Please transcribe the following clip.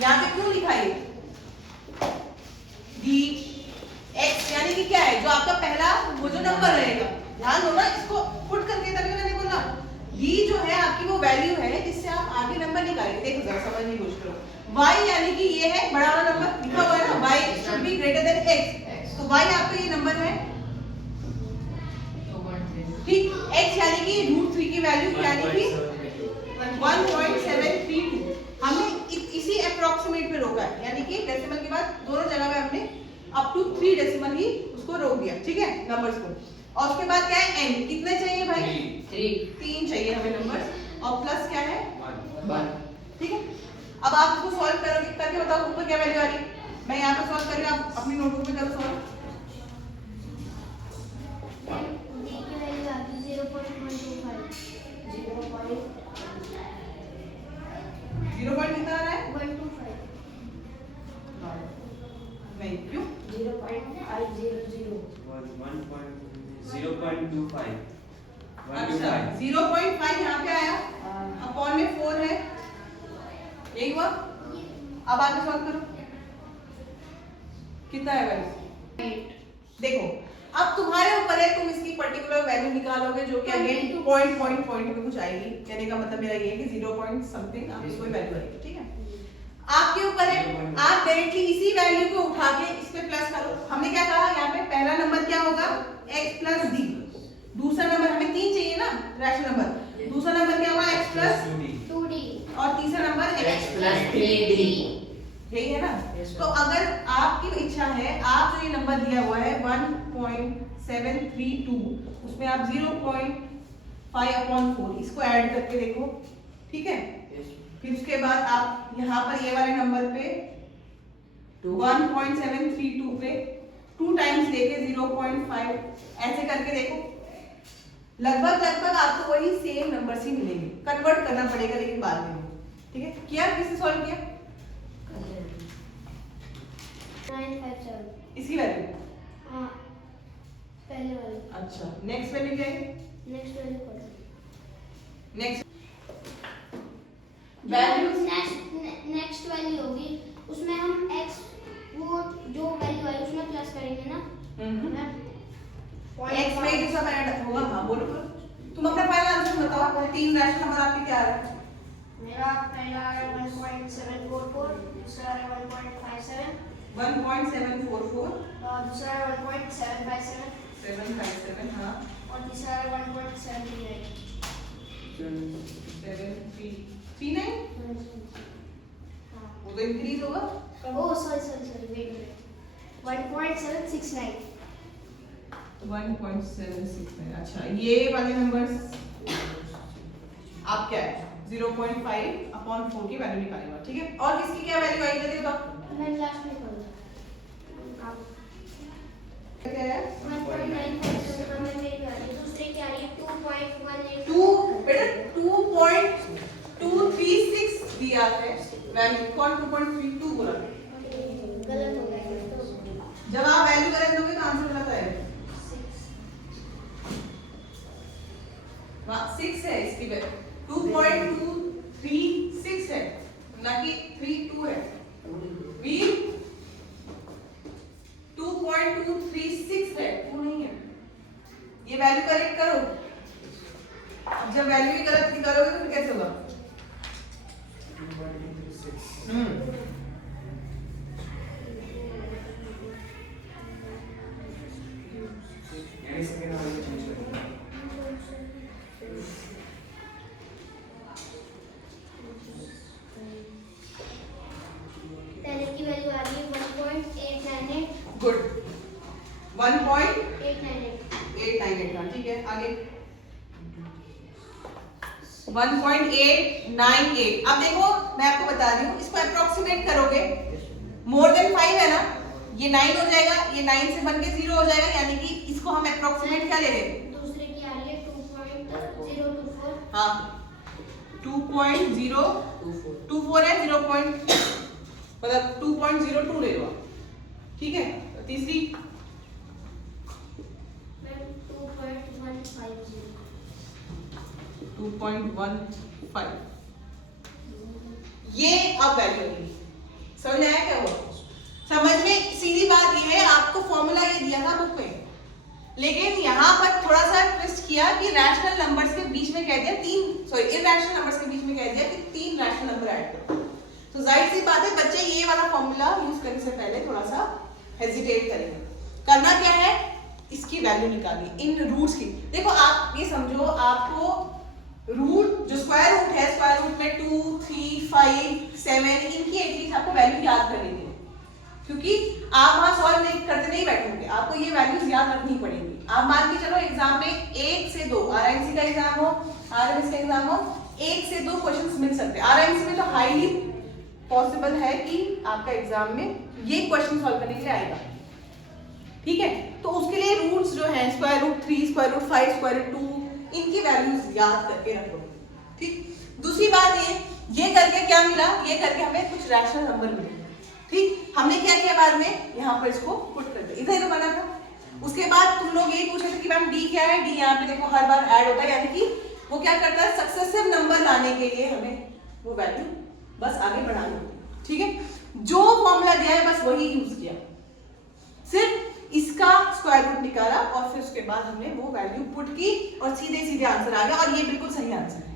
यहाँ पे क्यों लिखा है डी एक्स, यानी कि क्या है जो आपका पहला वो जो नंबर रहेगा, ध्यान दो ना इसको पुट करके, तभी मैंने बोला डी जो है आपकी वो वैल्यू है जिससे आप आगे नंबर निकालेंगे। देखो जरा समझने की कोशिश करो, y यानी कि ये है बड़ा वाला नंबर लिखा हुआ है ना, y should be greater than x, तो y आपका ये नंबर है ठीक, x यानी कि √3 की वैल्यू यानी कि 1.732, हमने इसी अप्रोक्सीमेट पे रोका है, यानी कि डेसिमल के बाद दोनों जगह में हमने अप टू 3 डेसिमल ही उसको रोक दिया, ठीक है नंबर्स को। और उसके बाद क्या है n, कितने चाहिए भाई 3 चाहिए हमें नंबर्स, और प्लस क्या है 1, ठीक है। अब आप इसको सॉल्व करोगे करके बताओ ऊपर क्या वैल्यू आ रही है, मैं यहाँ पे सॉल्व कर रही हूँ, आप अपनी नोटबुक में करो सॉल्व। जीरो पॉइंट कितना आ रहा है 125 नहीं, क्यों 0.25 अच्छा 0.5 यहाँ पे आया, अपॉन में 4 है, यही हुआ। अब आगे सॉल्व करो, कितना है वैल्यू, देखो अब तुम्हारे ऊपर है, तुम इसकी पर्टिकुलर वैल्यू निकालोगे जो कि अगेन पॉइंट में कुछ आएगी, कहने का मतलब मेरा ये है कि 0 पॉइंट समथिंग आपकी कोई वैल्यू आएगी, ठीक है आपके ऊपर है। आप डायरेक्टली इसी वैल्यू को उठा के इस पे प्लस करो। हमने क्या कहा यहाँ पे पहला नंबर क्या होगा x प्लस d, दूसरा नंबर हमें 3 चाहिए ना रैशनल नंबर, दूसरा नंबर क्या होगा x प्लस 2d और तीसरा नंबर x प्लस 3d, यही है ना। तो अगर आपकी इच्छा है, आप जो ये नंबर दिया हुआ है 1.732, उसमें आप 0.5/4 इसको ऐड करके देखो, ठीक है। फिर उसके बाद आप यहाँ पर ये वाले नंबर पे 1.732 पे 2 टाइम्स लेके 0.5 ऐसे करके देखो, लगभग आपको वही सेम नंबर ही मिलेंगे, कन्वर्ट करना पड़ेगा लेकिन बाद में, ठीक है। किया किसने सॉल्व किया 957 इसकी वैल्यू, हाँ पहले वाले। अच्छा नेक्स्ट वैल्यू क्या है, नेक्स्ट वाले पढ़ो, नेक्स्ट वैल्यू नेक्स्ट वैल्यू होगी उसमें हम x वो जो वैल्यू आई उसमें प्लस करेंगे ना, एक्स में जो सब ऐड होगा, हाँ बोलो बोलो तुम अपना फाइनल आंसर बताओ, 3 रैशनल नंबर आपके क्या आ रहा है। मेरा पहला है 1.744, दूसरा है 1.57, 1.744 और दूसरा है 1.757, 757 हाँ और तीसरा है 1.739। 739 वो तो इंक्रीज होगा, ओह सॉरी वेट 1.769। 1.769 अच्छा ये वाले नंबर्स आप क्या है 0.5/4 की वैल्यू निकालेगा, ठीक है। और किसकी क्या वैल्यू आई जल्दी बताओ, मैं लास्ट में करूंगा क्या है 1.957 हमें मेरी आ रही है, दूसरे की आ रही है 2.182। 2 बेटा 2.236 दिया है वैल्यू, कौन 2.32 बोला, गलत हो गया ये तो जब आप वैल्यू गलत दोगे तो आंसर गलत आएगा। 6 है इसकी वैल्यू, 2.236 है ना कि 32 है, वी 2.236 है, 2 नहीं है। ये वैल्यू करेक्ट करो, जब वैल्यू ही गलत निकालोगे तो फिर कैसे होगा, पहले की वैल्यू आ रही है 1.898। गुड 1.898 898 हाँ ठीक है आगे 1.898। अब देखो मैं आपको बता रही हूँ, इसको अप्रोक्सीमेट करोगे, मोर देन 5 है ना, ये 9 हो जाएगा, ये 9 से बन के 0 हो जाएगा, यानी कि इसको हम अप्रोक्सीमेट क्या ले रहे हैं, दूसरे की आ रही है 2.024। हाँ 2.024 है, 0 मतलब 2.02 ले लो, ठीक है। तीसरी 2.15 ये अब वैल्यू होगी, समझ आया क्या हुआ? समझ में सीधी बात ये है, आपको फॉर्मूला ये दिया था बुक में, लेकिन यहाँ पर थोड़ा सा ट्विस्ट किया कि रैशनल नंबर्स के बीच में कह दिया इरैशनल नंबर्स के बीच में कह दिया कि 3 रैशनल नंबर ऐड करो। तो जाहिर सी बात है बच्चे ये वाला फॉर्मूला यूज करने से पहले थोड़ा सा हेजिटेट करेंगे। करना क्या है, इसकी वैल्यू निकालनी इन रूट्स की। देखो आप ये समझो, आपको रूट जो स्क्वायर रूट है, स्क्वायर रूट में 2, 3, 5, 7 इनकी एटलीस्ट आपको वैल्यू याद करनी है, क्योंकि आप वहां सॉल्व नहीं करते नहीं बैठोगे, आपको ये वैल्यूज याद रखनी पड़ेगी। आप मान के चलो एग्जाम में 1 से 2 आरएमसी का एग्जाम हो, आरएमएस का एग्जाम हो, 1 से 2 क्वेश्चंस मिल सकते हैं। आरएमसी में तो हाईली पॉसिबल है कि आपका एग्जाम में ये क्वेश्चन सॉल्व करने के लिए आएगा, ठीक है। तो उसके लिए रूट्स जो हैं square root 3, square root 5, square root 2 इनकी वैल्यूज याद करके रखो, ठीक। दूसरी बात ये करके क्या मिला, ये करके हमें कुछ रैशनल नंबर मिले, ठीक। हमने क्या किया बाद में, यहाँ पर इसको पुट कर दिया, इधर बना था। उसके बाद तुम लोग ये पूछे थे कि मैम डी क्या है, डी यहाँ पे देखो हर बार ऐड होता है, यानी कि वो क्या करता है, सक्सेसिव नंबर लाने के लिए हमें वो वैल्यू बस आगे बढ़ानी होती, ठीक है। जो फॉर्मूला दिया है बस वही यूज किया, सिर्फ इसका स्क्वायर रूट निकाला और फिर उसके बाद हमने वो वैल्यू पुट की और सीधे सीधे आंसर आ गया, और ये बिल्कुल सही आंसर है।